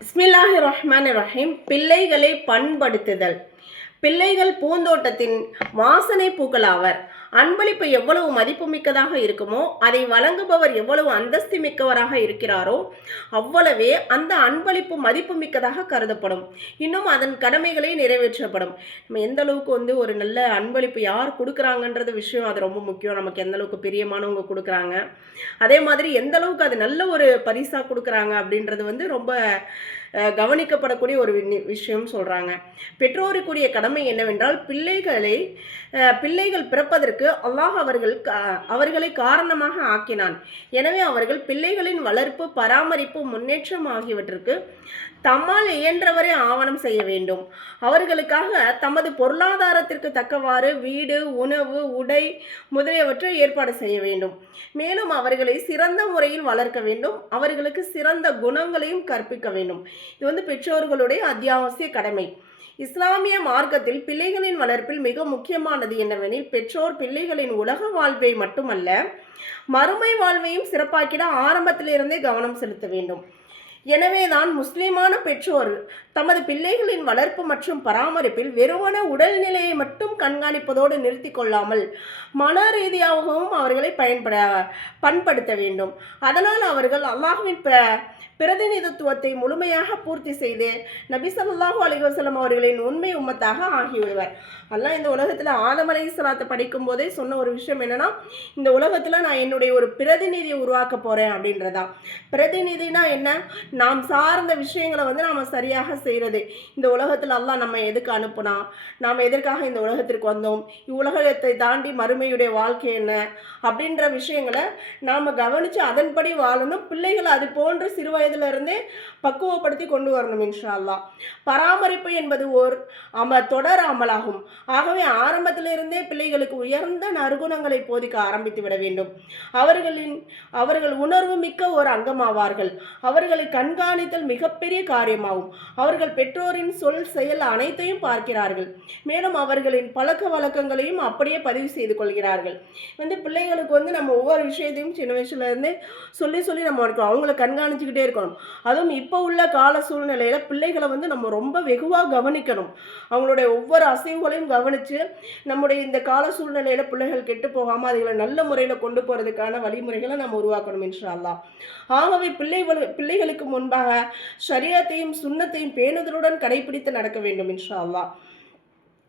பிஸ்மில்லாஹிர் ரஹ்மானிர் ரஹீம். பிள்ளைகளை பண்படுத்துதல். பிள்ளைகள் பூந்தோட்டத்தின் வாசனை பூக்கள் ஆவர். அன்பளிப்பு எவ்வளவு மதிப்புமிக்கதாக இருக்குமோ அதை வழங்குபவர் எவ்வளவு அந்தஸ்து மிக்கவராக இருக்கிறாரோ அவ்வளவே அந்த அன்பளிப்பு மதிப்புமிக்கதாக கருதப்படும். இன்னும் அதன் கடமைகளே நிறைவேற்றப்படும். நம்ம எந்த அளவுக்கு ஒரு நல்ல அன்பளிப்பு யார் கொடுக்குறாங்கன்றது விஷயம் அது ரொம்ப முக்கியம். நமக்கு எந்த அளவுக்கு பிரியமானவங்க கொடுக்குறாங்க, அதே மாதிரி எந்த அளவுக்கு அது நல்ல ஒரு பரிசாக கொடுக்குறாங்க அப்படின்றது ரொம்ப கவனிக்கப்படக்கூடிய ஒரு விஷயம் சொல்கிறாங்க. பெற்றோருக்குரிய கடமை என்னவென்றால் பிள்ளைகள் பிறப்பதற்கு அல்லாஹ் அவர்களை காரணமாக ஆக்கினான். எனவே அவர்கள் பிள்ளைகளின் வளர்ப்பு, பராமரிப்பு, முன்னேற்றம் ஆகியவற்றுக்கு தம்மால் இயன்றவரை ஆவணம் செய்ய வேண்டும். அவர்களுக்காக தமது பொருளாதாரத்திற்கு தக்கவாறு வீடு, உணவு, உடை முதலியவற்றை ஏற்பாடு செய்ய வேண்டும். மேலும் அவர்களை சிறந்த முறையில் வளர்க்க வேண்டும். அவர்களுக்கு சிறந்த குணங்களையும் கற்பிக்க வேண்டும். இது பெற்றோர்களுடைய அத்தியாவசிய கடமை. இஸ்லாமிய மார்க்கத்தில் பிள்ளைகளின் வளர்ப்பில் மிக முக்கியமானது என்னவெனில், பெற்றோர் பிள்ளைகளின் உலக வாழ்வை மட்டுமல்ல மறுமை வாழ்வையும் சிறப்பாக்கிட ஆரம்பத்திலிருந்தே கவனம் செலுத்த வேண்டும். எனவேதான் முஸ்லிமான பெற்றோர் தமது பிள்ளைகளின் வளர்ப்பு மற்றும் பராமரிப்பில் வெறுமன உடல்நிலையை மட்டும் கண்காணிப்பதோடு நிறுத்தி கொள்ளாமல் மன ரீதியாகவும் அவர்களை பண்படுத்த வேண்டும். அதனால் அவர்கள் அல்லாஹ்வின் பிரதிநிதித்துவத்தை முழுமையாக பூர்த்தி செய்து நபி ஸல்லல்லாஹு அலைஹி வஸல்லம் அவர்களின் உண்மை உம்மத்தாக ஆகிவிடுவார். அல்லாஹ் இந்த உலகத்தில் ஆதம் அலைஹிஸ்ஸலாத்தை படிக்கும் போதே சொன்ன ஒரு விஷயம் என்னன்னா, இந்த உலகத்தில் நான் என்னுடைய ஒரு பிரதிநிதியை உருவாக்க போகிறேன் அப்படின்றதான். பிரதிநிதினா என்ன? நாம் சார்ந்த விஷயங்களை நாம் சரியாக செய்கிறது. இந்த உலகத்தில் அல்லாஹ் நம்ம எதுக்கு அனுப்புனா, நாம் எதற்காக இந்த உலகத்திற்கு வந்தோம், இவ்வுலகத்தை தாண்டி மறுமையுடைய வாழ்க்கை என்ன அப்படின்ற விஷயங்களை நாம் கவனித்து அதன்படி வாழணும். பிள்ளைகளை அது போன்ற சிறு வயதிலிருந்தே பக்குவப்படுத்தி கொண்டு வரணும் இன்ஷா அல்லாஹ். பராமரிப்பு என்பது தொடர் அமலாகும். ஆகவே ஆரம்பத்திலிருந்தே பிள்ளைகளுக்கு உயர்ந்த நற்குணங்களை போதிக்க ஆரம்பித்து விட வேண்டும். அவர்கள் உணர்வு மிக்க ஒரு அங்கமாவார்கள். அவர்களை கண்காணித்தல் மிகப்பெரிய காரியமாகும். அவர்கள் பெற்றோரின் சொல், செயல் அனைத்தையும் பார்க்கிறார்கள். மேலும் அவர்களின் பழக்க வழக்கங்களையும் அப்படியே பதிவு செய்து கொள்கிறார்கள். பிள்ளைகளுக்கு நம்ம ஒவ்வொரு விஷயத்தையும் சின்ன வயசுல இருந்து சொல்லி நம்ம அவங்கள கண்காணிச்சுக்கிட்டே இருக்கணும். அதுவும் இப்போ உள்ள கால சூழ்நிலையில பிள்ளைகளை நம்ம ரொம்ப வெகுவாக கவனிக்கணும். அவங்களுடைய ஒவ்வொரு அசைவுகளையும் கவனித்து நம்முடைய இந்த கால சூழ்நிலையில பிள்ளைகள் கெட்டு போகாமல் அதுகளை நல்ல முறையில் கொண்டு போகிறதுக்கான வழிமுறைகளை நம்ம உருவாக்கணும் இன்ஷா அல்லாஹ். ஆகவே பிள்ளைகளுக்கு முன்பாக ஷரியத்தையும் சுன்னத்தையும் பேணுதலுடன் கடைபிடித்து நடக்க வேண்டும் இன்ஷா அல்லாஹ்.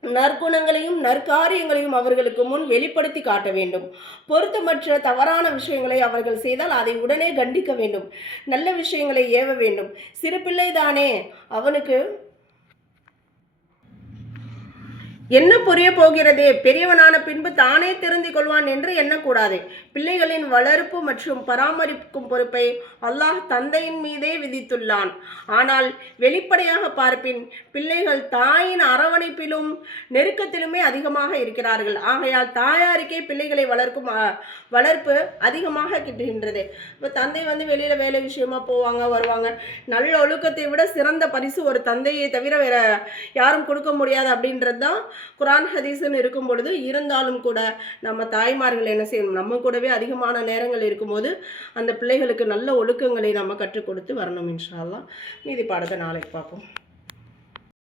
நற்குணங்களையும் நற்காரியங்களையும் அவர்களுக்கு முன் வெளிப்படுத்தி காட்ட வேண்டும். பொருத்தமற்ற தவறான விஷயங்களை அவர்கள் செய்தால் அதை உடனே கண்டிக்க வேண்டும். நல்ல விஷயங்களை ஏவ வேண்டும். சிறு பிள்ளைதானே, அவனுக்கு என்ன புரிய போகிறதே, பெரியவனான பின்பு தானே திருந்திக் கொள்வான் என்று எண்ணக்கூடாது. பிள்ளைகளின் வளர்ப்பு மற்றும் பராமரிக்கும் பொறுப்பை அல்லாஹ் தந்தையின் மீதே விதித்துள்ளான். ஆனால் வெளிப்படையாக பார்ப்பின் பிள்ளைகள் தாயின் அரவணைப்பிலும் நெருக்கத்திலுமே அதிகமாக இருக்கிறார்கள். ஆகையால் தாயாருக்கே பிள்ளைகளை வளர்ப்பு அதிகமாக கிட்டுகின்றது. இப்போ தந்தை வெளியில வேலை விஷயமா போவாங்க வருவாங்க. நல்ல ஒழுக்கத்தை விட சிறந்த பரிசு ஒரு தந்தையை தவிர வேற யாரும் கொடுக்க முடியாது அப்படின்றது தான் குரான் ஹதீஸ்ன்னு இருக்கும் பொழுது. இருந்தாலும் கூட நம்ம தாய்மார்கள் என்ன செய்யணும், நம்ம கூடவே அதிகமான நேரங்கள் இருக்கும்போது அந்த பிள்ளைகளுக்கு நல்ல ஒழுக்கங்களை நம்ம கற்றுக் கொடுத்து வரணும் இன்ஷா அல்லாஹ். மீதி பாடத்தை நாளைக்கு பார்ப்போம்.